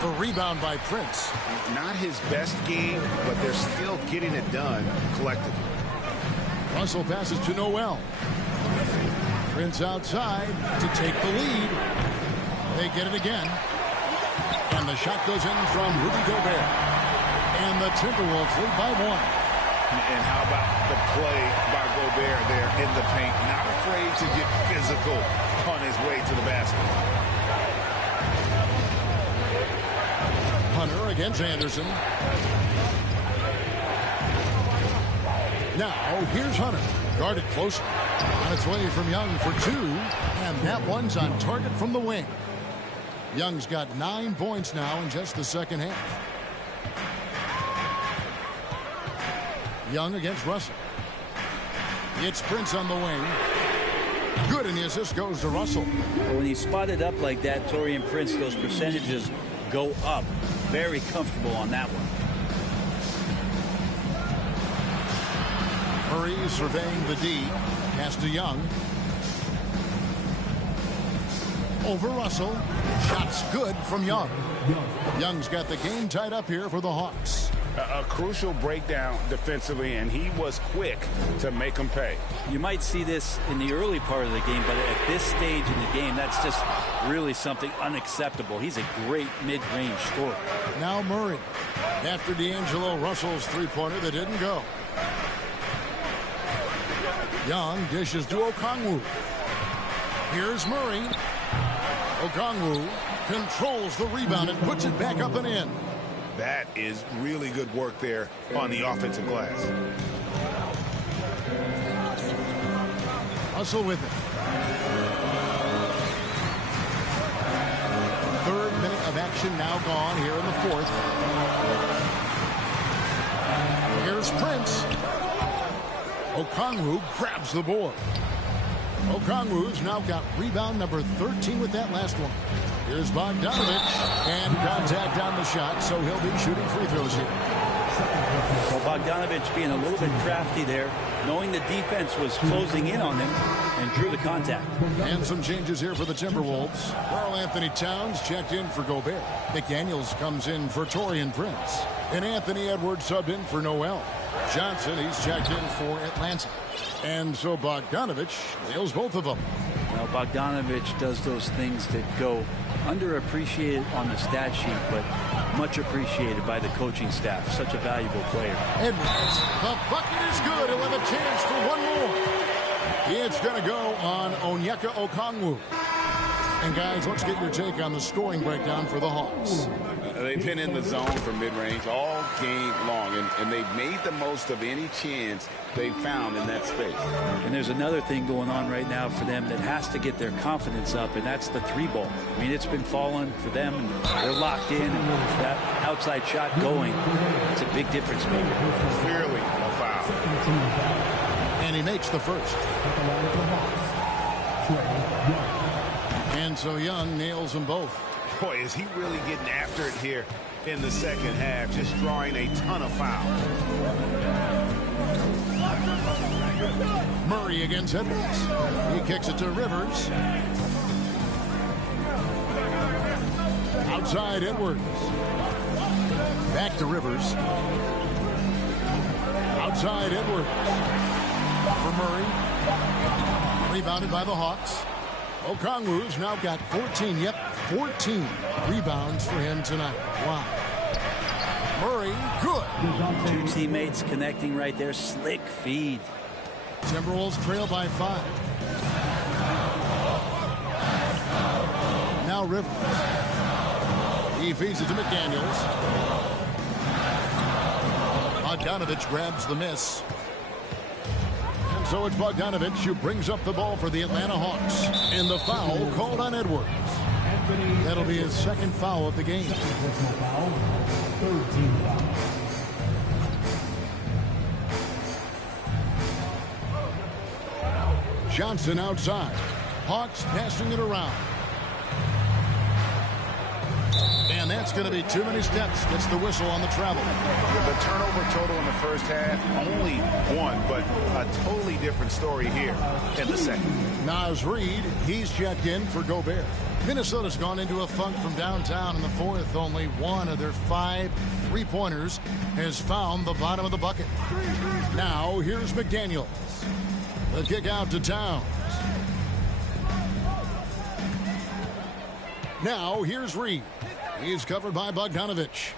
The rebound by Prince. Not his best game, but they're still getting it done collectively. Russell passes to Noel. Prince outside to take the lead. They get it again. And the shot goes in from Rudy Gobert. And the Timberwolves lead by 1. And how about the play by Gobert there in the paint? Not afraid to get physical on his way to the basket. Hunter against Anderson. Now, here's Hunter. Guarded closely. On its way from Young for 2. And that one's on target from the wing. Young's got 9 points now in just the second half. Young against Russell. It's Prince on the wing. Good, and the assist goes to Russell. When he's spotted up like that, Taurean Prince, those percentages go up. Very comfortable on that one. Murray surveying the D. Pass to Young. Over Russell. Shots good from Young. Young's got the game tied up here for the Hawks. A crucial breakdown defensively, and he was quick to make them pay. You might see this in the early part of the game, but at this stage in the game, that's just really something unacceptable. He's a great mid-range scorer. Now Murray. After D'Angelo Russell's three-pointer that didn't go. Young dishes to Okongwu. Here's Murray. Okongwu controls the rebound and puts it back up and in. That is really good work there on the offensive glass. Russell with it. 3rd minute of action now gone here in the 4th. Here's Prince. Okongwu grabs the board. Okongwu's now got rebound number 13 with that last one. Here's Bogdanovich, and contact on the shot, so he'll be shooting free throws here. So Bogdanovich being a little bit crafty there, knowing the defense was closing in on him, and drew the contact. And some changes here for the Timberwolves. Karl Anthony Towns checked in for Gobert. McDaniels comes in for Taurean Prince. And Anthony Edwards subbed in for Noel. Johnson, he's checked in for Atlanta. And so Bogdanovich nails both of them. Well, Bogdanovich does those things that go underappreciated on the stat sheet, but much appreciated by the coaching staff. Such a valuable player. Edwards, the bucket is good. He'll have a chance for one more. It's going to go on Onyeka Okongwu. And guys, let's get your take on the scoring breakdown for the Hawks. They've been in the zone for mid-range all game long, and they've made the most of any chance they've found in that space. And there's another thing going on right now for them that has to get their confidence up, and that's the three ball. I mean, it's been falling for them, and they're locked in, and that outside shot going, it's a big difference maker. Clearly a foul. And he makes the first. And so Young nails them both. Boy, is he really getting after it here in the second half, just drawing a ton of fouls. Murray against Edwards. He kicks it to Rivers. Outside Edwards. Back to Rivers. Outside Edwards. For Murray. Rebounded by the Hawks. Okongwu's now got 14. Yep, 14 rebounds for him tonight. Wow. Murray, good. Two teammates connecting right there. Slick feed. Timberwolves trail by 5. Now Rivers. He feeds it to McDaniels. Bogdanovich grabs the miss. And so it's Bogdanovich who brings up the ball for the Atlanta Hawks. And the foul called on Edwards. That'll be his second foul of the game. Johnson outside. Hawks passing it around. And that's going to be too many steps. Gets the whistle on the travel. The turnover total in the first half, only 1, but a totally different story here in the second. Naz Reid, he's checked in for Gobert. Minnesota's gone into a funk from downtown in the fourth. Only one of their 5 3-pointers has found the bottom of the bucket. Now, here's McDaniels. The kick out to Towns. Now, here's Reid. He's covered by Bogdanovich.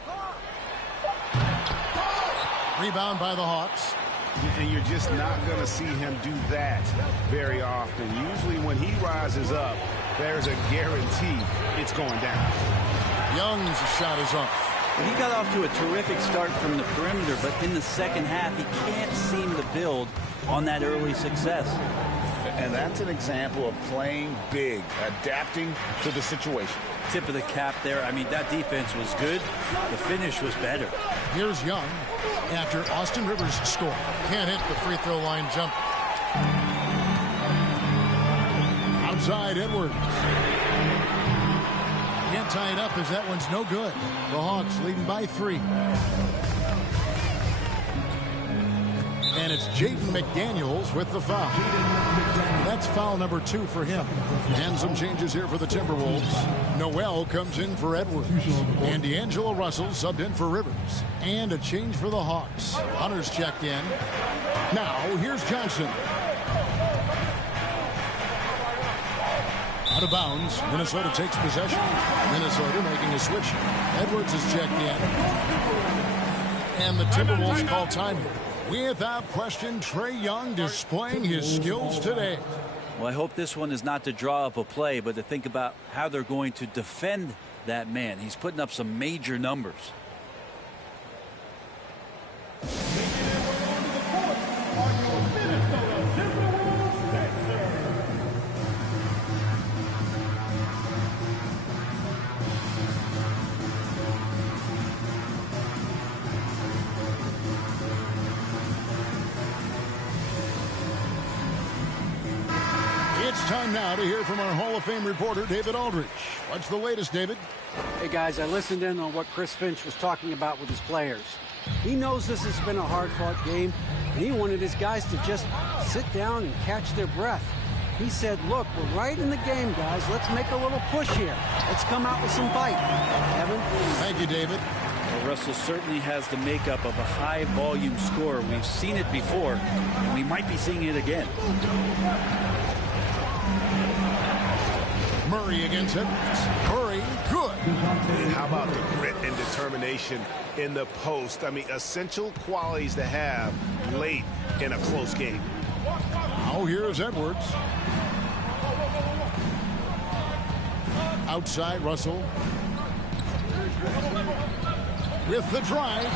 Rebound by the Hawks. And you're just not going to see him do that very often. Usually when he rises up, there's a guarantee it's going down. Young's shot is off. He got off to a terrific start from the perimeter, but in the second half, he can't seem to build on that early success. And that's an example of playing big, adapting to the situation. Tip of the cap there. I mean, that defense was good. The finish was better. Here's Young after Austin Rivers scored. Can't hit the free throw line jump. Outside Edwards. Can't tie it up as that one's no good. The Hawks leading by 3. And it's Jaden McDaniels with the foul. That's foul number 2 for him. And some changes here for the Timberwolves. Noel comes in for Edwards. And D'Angelo Russell subbed in for Rivers. And a change for the Hawks. Hunter's checked in. Now, here's Johnson. Out of bounds. Minnesota takes possession. Minnesota making a switch. Edwards is checked in. And the Timberwolves call time here. Without question, Trae Young displaying his skills today. Well, I hope this one is not to draw up a play, but to think about how they're going to defend that man. He's putting up some major numbers. It's time now to hear from our Hall of Fame reporter, David Aldridge. What's the latest, David? Hey, guys, I listened in on what Chris Finch was talking about with his players. He knows this has been a hard-fought game, and he wanted his guys to just sit down and catch their breath. He said, look, we're right in the game, guys. Let's make a little push here. Let's come out with some bite. Evan? Thank you, David. Well, Russell certainly has the makeup of a high-volume scorer. We've seen it before, and we might be seeing it again. Murray against Edwards. Murray, good. And how about the grit and determination in the post? I mean, essential qualities to have late in a close game. Now here's Edwards. Outside, Russell. With the drive.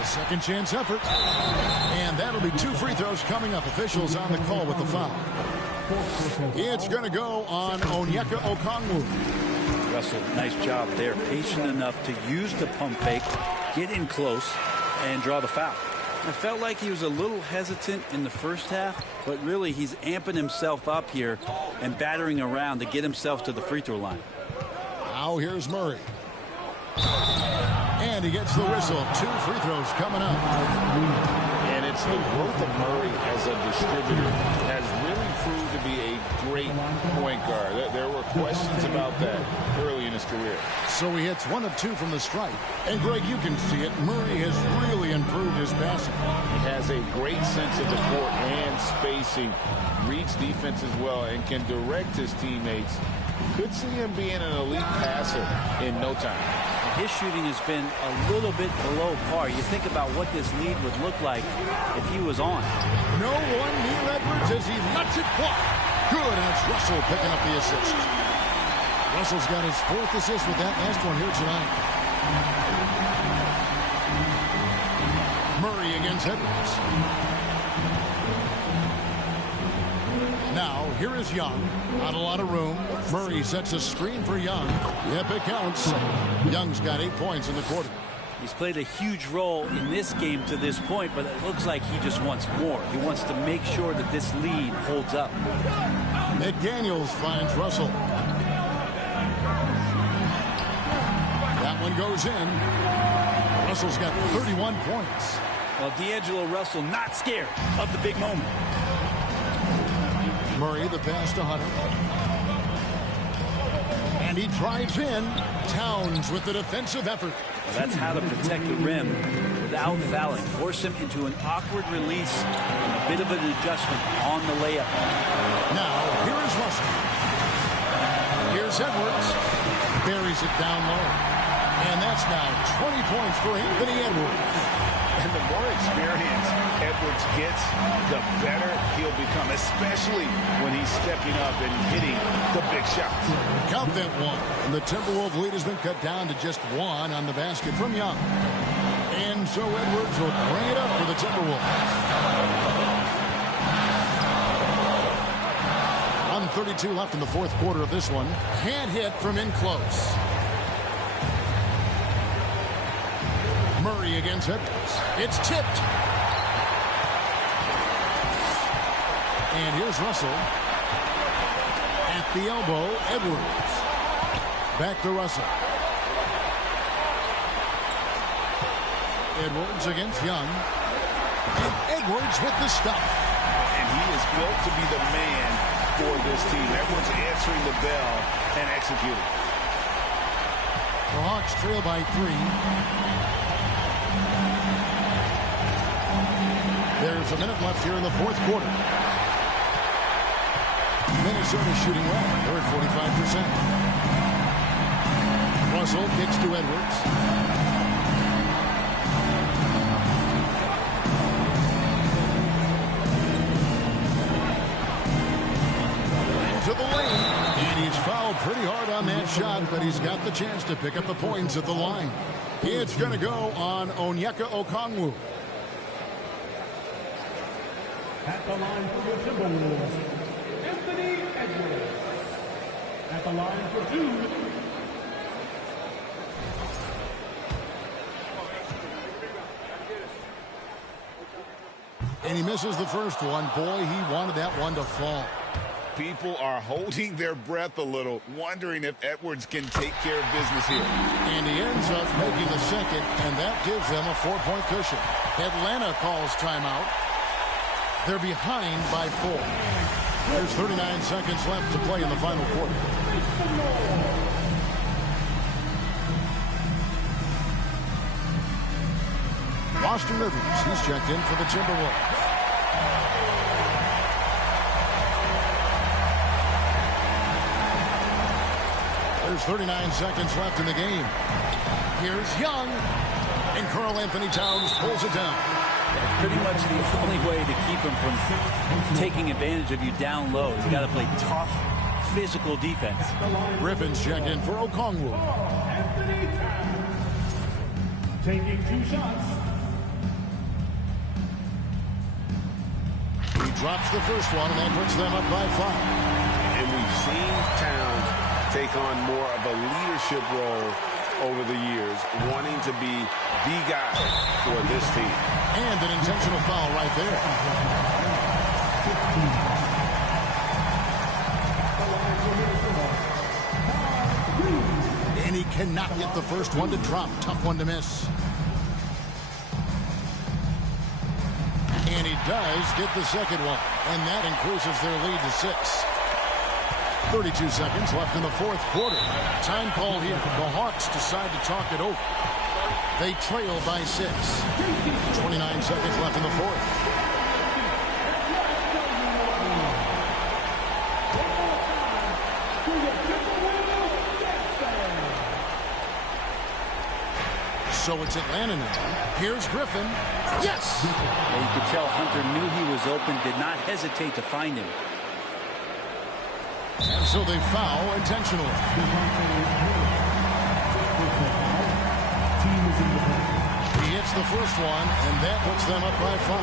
A second chance effort. And that'll be 2 free throws coming up. Officials on the call with the foul. It's going to go on Onyeka Okongwu. Russell, nice job there. Patient enough to use the pump fake, get in close, and draw the foul. I felt like he was a little hesitant in the first half, but really he's amping himself up here and battering around to get himself to the free throw line. Now here's Murray. And he gets the whistle. 2 free throws coming up. And it's the growth of Murray as a distributor has really proved to be a great point guard. There were questions about that early in his career. So he hits 1 of 2 from the stripe. And, Greg, you can see it. Murray has really improved his passing. He has a great sense of the court and spacing, reads defense as well, and can direct his teammates. Could see him being an elite passer in no time. His shooting has been a little bit below par. You think about what this lead would look like if he was on. No one near Edwards as he lets it fly. Good, and it's Russell picking up the assist. Russell's got his 4th assist with that last one here tonight. Murray against Edwards. Now, here is Young. Not a lot of room. Murray sets a screen for Young. Yep, it counts. Young's got 8 points in the quarter. He's played a huge role in this game to this point, but it looks like he just wants more. He wants to make sure that this lead holds up. McDaniels finds Russell. That one goes in. Russell's got 31 points. Well, D'Angelo Russell not scared of the big moment. Murray, the pass to Hunter. And he drives in. Towns with the defensive effort. Well, that's how to protect the rim without fouling. Force him into an awkward release and a bit of an adjustment on the layup. Now, here is Russell. Here's Edwards. Buries it down low. And that's now 20 points for Anthony Edwards. And the more experience Edwards gets, the better he'll become, especially when he's stepping up and hitting the big shots. Count that 1. And the Timberwolves lead has been cut down to just 1 on the basket from Young. And so Edwards will bring it up for the Timberwolves. 1:32 left in the 4th quarter of this one. Can't hit from in close. Murray against Edwards. It's tipped. And here's Russell. At the elbow, Edwards. Back to Russell. Edwards against Young. And Edwards with the stuff. And he is built to be the man for this team. Edwards answering the bell and executing. The Hawks trail by 3. There's a minute left here in the 4th quarter. Minnesota shooting well. They're at 45%. Russell kicks to Edwards. Into the lane. And he's fouled pretty hard on that shot, but he's got the chance to pick up the points at the line. It's going to go on Onyeka Okongwu. At the line for the Timberwolves, Anthony Edwards. At the line for 2. And he misses the first one. Boy, he wanted that one to fall. People are holding their breath a little, wondering if Edwards can take care of business here. And he ends up making the second, and that gives them a 4-point cushion. Atlanta calls timeout. They're behind by 4. There's 39 seconds left to play in the final quarter. Austin Rivers, he's checked in for the Timberwolves. There's 39 seconds left in the game. Here's Young, and Karl Anthony Towns pulls it down. That's pretty much the only way to keep him from taking advantage of you down low. You got to play tough, physical defense. Griffin's checked in for Okongwu. Anthony Towns taking 2 shots. He drops the first one, and that puts them up by 5. And we've seen Towns take on more of a leadership role over the years, wanting to be the guy for this team. And an intentional foul right there. And he cannot get the first one to drop. Tough one to miss. And he does get the second one. And that increases their lead to 6. 32 seconds left in the fourth quarter. Time called here. The Hawks decide to talk it over. They trail by 6. 29 seconds left in the fourth. So it's Atlanta now. Here's Griffin. Yes! Yeah, you could tell Hunter knew he was open, did not hesitate to find him. And so they foul intentionally. He hits the first one, and that puts them up by 5.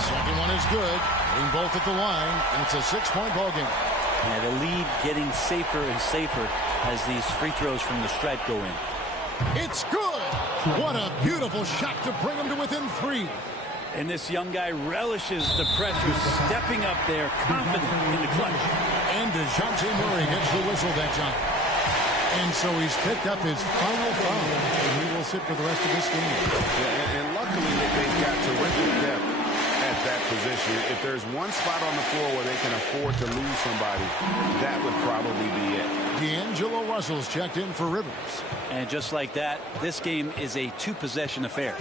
Second one is good. Being both at the line, and it's a 6-point ball game. Yeah, the lead getting safer and safer as these free throws from the stripe go in. It's good. What a beautiful shot to bring them to within 3. And this young guy relishes the pressure, stepping up there, confident in the clutch. And DeJounte Murray gets the whistle that time. And so he's picked up his final foul, and he will sit for the rest of this game. Yeah, and luckily they've got terrific depth at that position. If there's one spot on the floor where they can afford to lose somebody, that would probably be it. Dangelo Russell's checked in for Rivers. And just like that, this game is a 2-possession affair.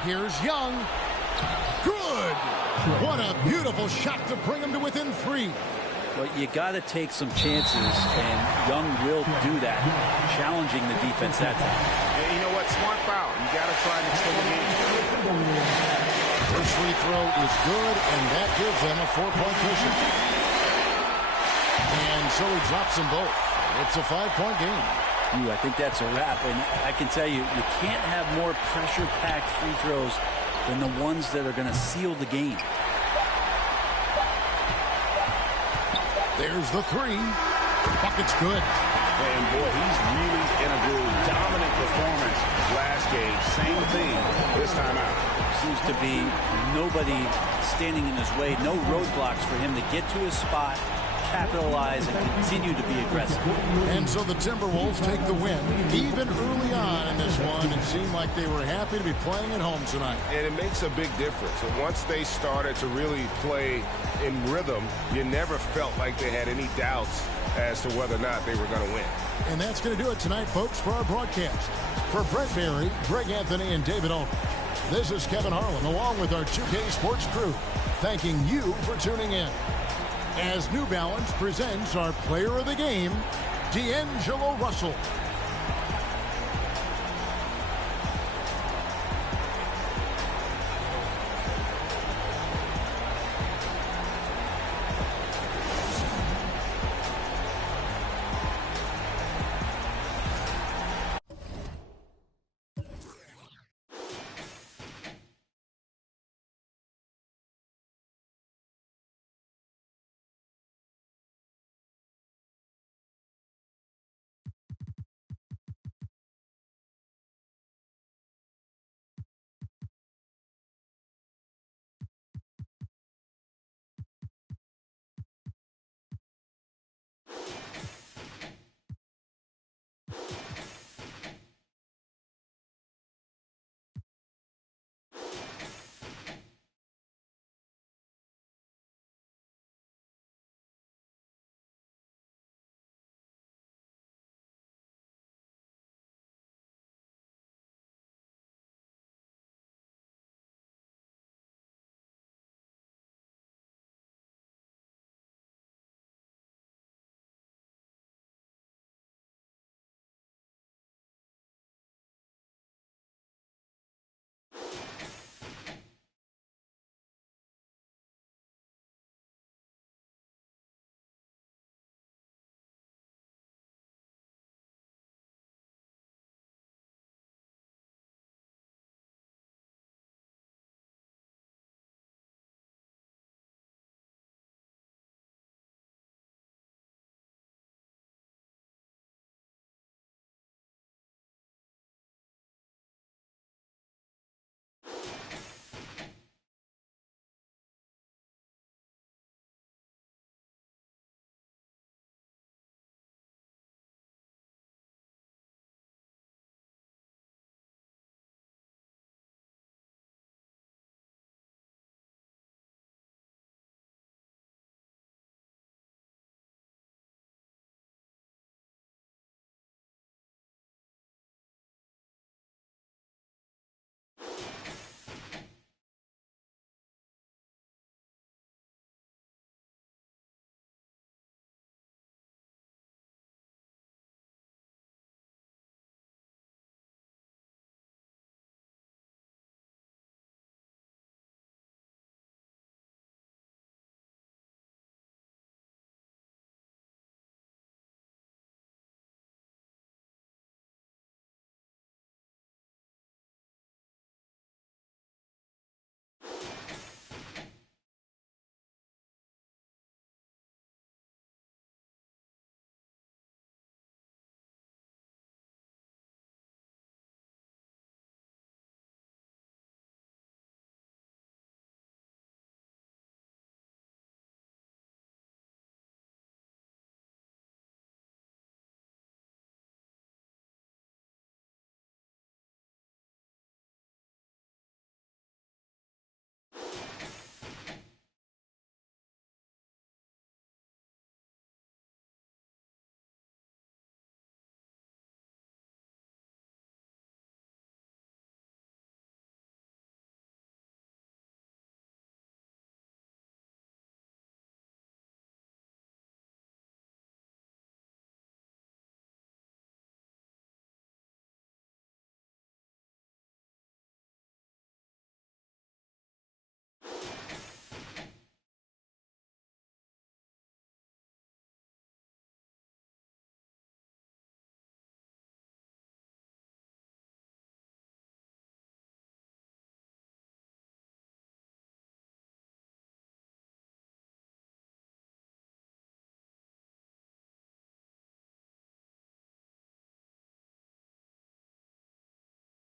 Here's Young. Good. What a beautiful shot to bring him to within 3. Well, you got to take some chances, and Young will do that, challenging the defense that time. Yeah, you know what? Smart foul. You got to try and extend the game. First free throw is good, and that gives them a 4-point cushion. And so he drops them both. It's a 5-point game. I think that's a wrap, and I can tell you, you can't have more pressure-packed free throws than the ones that are going to seal the game. There's the 3. Bucket's good. And boy, he's really in a groove. Dominant performance last game. Same thing this time out. Seems to be nobody standing in his way, no roadblocks for him to get to his spot, capitalize, and continue to be aggressive. And so the Timberwolves take the win. Even early on in this one, it seemed like they were happy to be playing at home tonight. And it makes a big difference. And once they started to really play in rhythm, you never felt like they had any doubts as to whether or not they were going to win. And that's going to do it tonight, folks, for our broadcast. For Brett Barry, Greg Anthony, and David Olin, this is Kevin Harlan, along with our 2K Sports crew, thanking you for tuning in. As New Balance presents our player of the game, D'Angelo Russell.